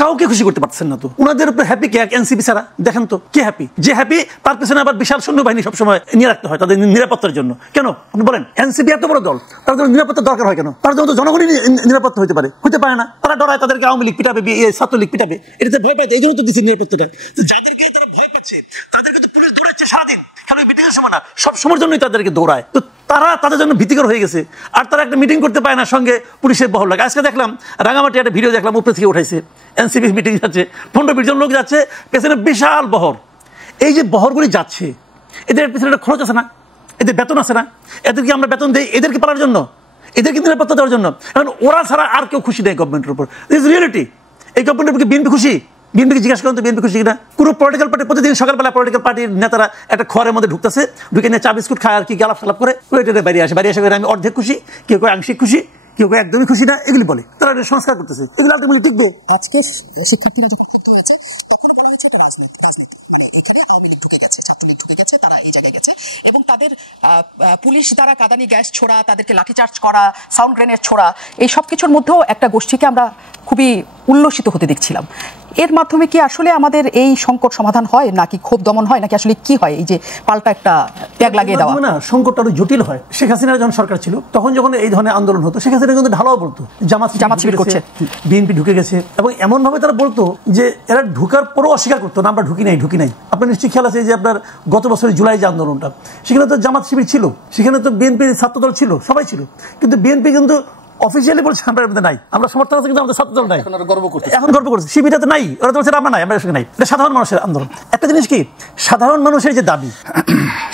কাউকে খুশি করতে পারছেন না তো। ওনাদের উপরে হ্যাপি কে এনসিপি ছাড়া? দেখেন তো কে হ্যাপি? যে হ্যাপি তার পেছনে আবার বিশাল সৈন্যবাহিনী সবসময় নিয়ে রাখতে হয় তাদের নিরাপত্তার জন্য। কেন আপনি বলেন? এনসিপি এত বড় দল, তার জন্য নিরাপত্তা দরকার হয় কেন? তার জন্য তো জনগণই নিরাপত্তা হতে পারে না। তারা ডরায় তাদেরকে আওয়ামী লীগ পিটাবে, ছাত্রলীগ পিটাবে, এটাতে ভয় পায়। এই জন্য তো দিচ্ছে নিরাপত্তাটা। যাদেরকে তারা ভয় পাচ্ছে তাদেরকে তো পুলিশ দৌড়াচ্ছে সারাদিন, কারণ মিটিংয়ের সময় না, সব সময়ের জন্যই তাদেরকে দৌড়ায়। তো তারা তাদের জন্য ভীতিকর হয়ে গেছে। আর তারা একটা মিটিং করতে পায় না, সঙ্গে পুলিশের বহর লাগে। আজকে দেখলাম রাঙামাটি একটা ভিডিও দেখলাম, উপরে থেকে উঠাইছে, এনসিপি মিটিং যাচ্ছে, 15-20 জন লোক যাচ্ছে, পেছনে বিশাল বহর। এই যে বহরগুলি যাচ্ছে, এদের পেছনে একটা খরচ আছে না? এদের বেতন আছে না? এদেরকে আমরা বেতন দিই এদেরকে পালার জন্য, এদেরকে নিরাপত্তা দেওয়ার জন্য। কারণ ওরা ছাড়া আর কেউ খুশি নেই গভর্নমেন্টের উপর। This is reality. এই গভর্নমেন্টের উপর বিএনপি খুশি? বিএনপিকে জিজ্ঞাসা করেন তো বিএনপি খুশি কিনা? পুরো পলিটিক্যাল পার্টি প্রতিদিন সকালবেলা পলিটিক্যাল পার্টির নেতারা একটা খড়ের মধ্যে ঢুকতেছে, ঢুকে নিয়ে চা বিস্কুট খায় আর কি গালাপ সালাপ করে বাইরে আসে। আমি অর্ধেক খুশি, কেউ আংশিক খুশি, কেউ একদমই খুশি না, এগুলি বলে। তারা সংস্কার করতেছে, এগুলো আলটিমেটলি টিকবে। আজকে শিক্ষার্থীরা যখন ক্ষুব্ধ হয়েছে তখনও বলা হয়েছে এটা রাজনীতি, মানে এখানে আওয়ামী লীগ ঢুকে গেছে, ছাত্রলীগ ঢুকে গেছে, তারা এই জায়গায় গেছে এবং তাদের পুলিশ দ্বারা কাঁদানি গ্যাস ছোড়া, তাদেরকে লাঠিচার্জ করা, সাউন্ড গ্রেনেড ছোড়া, এই সব কিছুর মধ্যেও একটা গোষ্ঠীকে আমরা খুবই উল্লসিত হতে দেখছিলাম। এর মাধ্যমে কি আসলে আমাদের এই সংকট সমাধান হয়, নাকি ক্ষোভ দমন হয়, নাকি আসলে কি হয়? এই যে পাল্টা একটা ট্যাগ লাগিয়ে দেওয়া না, সংকটটা আরো জটিল হয়। শেখ হাসিনার যখন সরকার ছিল তখন যখন এই ধরনের আন্দোলন হতো, শেখ হাসিনা কিন্তু ঢালাও বলতো জামাত শিবির করছে, বিএনপি ঢুকে গেছে, এবং এমন ভাবে তারা বলতো যে এরা ঢুকার পরও অস্বীকার করতো না, আমরা ঢুকি নাই। আপনার নিশ্চয়ই খেয়াল আছে যে আপনার গত বছরের জুলাই যে আন্দোলনটা, সেখানে তো জামাত শিবির ছিল, সেখানে তো বিএনপির ছাত্রদল ছিল, সবাই ছিল, কিন্তু বিএনপি কিন্তু অফিসিয়ালি বলছে আমরা এর মধ্যে নাই, আমরা সমর্থন আছে কিন্তু আমাদের ছাত্রদল নাই। এখন গর্ব করছে শিবিরটা নাই, ওরা তো বলছে আমরা নাই, আমরা নাই। এটা সাধারণ মানুষের আন্দোলন। একটা জিনিস কি, সাধারণ মানুষের যে দাবি,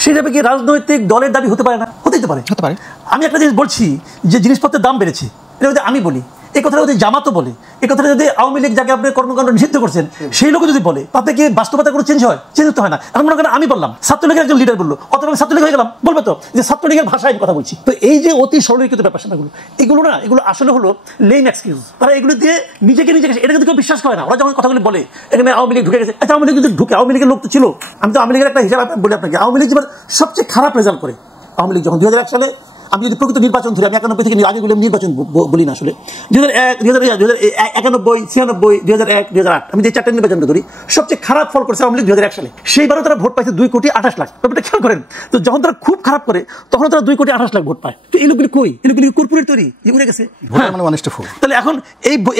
সেই দাবি কি রাজনৈতিক দলের দাবি হতে পারে না? হতে পারে। আমি একটা জিনিস বলছি যে জিনিসপত্রের দাম বেড়েছে, এটা যদি আমি বলি, এই কথাটা যদি জামাতও বলে, এই কথাটা যদি আওয়ামী লীগ যাকে আপনি কর্মকাণ্ড নিষিদ্ধ করছেন সেই লোক যদি বলে, তাতে কি বাস্তবতা কোনো চেঞ্জ হতে হয় না? এখন মনে করেন আমি বললাম, ছাত্রলীগের একজন লিডার বললো, অথবা আমি ছাত্রলীগ হয়ে গেলাম, বলবে তো যে ছাত্রলীগের ভাষায় কথা বলছি। তো এই যে অতি সরলীকৃত ব্যাপার সেগুলো, এগুলো না, এগুলো আসলে হলো লেম এক্সকিউজ। তারা এগুলো দিয়ে নিজেকে এটা কিন্তু কেউ বিশ্বাস করে না। ওরা যখন কথাগুলো বলে এখানে আওয়ামী লীগ ঢুকে গেছে, আচ্ছা আওয়ামী লীগ যদি ঢুকে, আওয়ামী লীগের লোক তো ছিল। আমি তো আওয়ামী লীগের একটা হিসাব বলি আপনাকে, আওয়ামী লীগ যেমন সবচেয়ে খারাপ রেজাল্ট করে আওয়ামী লীগ যখন 2001 সালে, আমি যদি প্রকৃত নির্বাচন ধরি, আমি 91 থেকে আগেগুলো নির্বাচন বলি না, আসলে 2091, 96, 2001, 2008, আমি যে 4টা নির্বাচন ধরি, সবচেয়ে খারাপ ফল করছে আওয়ামী লীগ 2001 সালে। সেইবারও তারা ভোট পাইছে 2,28,00,000। ব্যাপারটা খেয়াল করেন তো, যখন তারা খুব খারাপ করে তখন তারা 2,28,00,000 ভোট পায়। তো এই লোকগুলি কই? এই লোকগুলি কর্পোরেট তৈরি, যে উড়ে গেছে। তাহলে এখন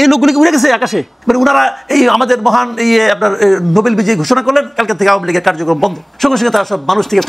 এই লোকগুলিকে উড়ে গেছে আকাশে, মানে ওনারা এই আমাদের মহান আপনার নোবেল বিজয়ী ঘোষণা করলেন, কালকে থেকে আওয়ামী লীগের কার্যক্রম বন্ধ, সঙ্গে সঙ্গে তারা সব মানুষ থেকে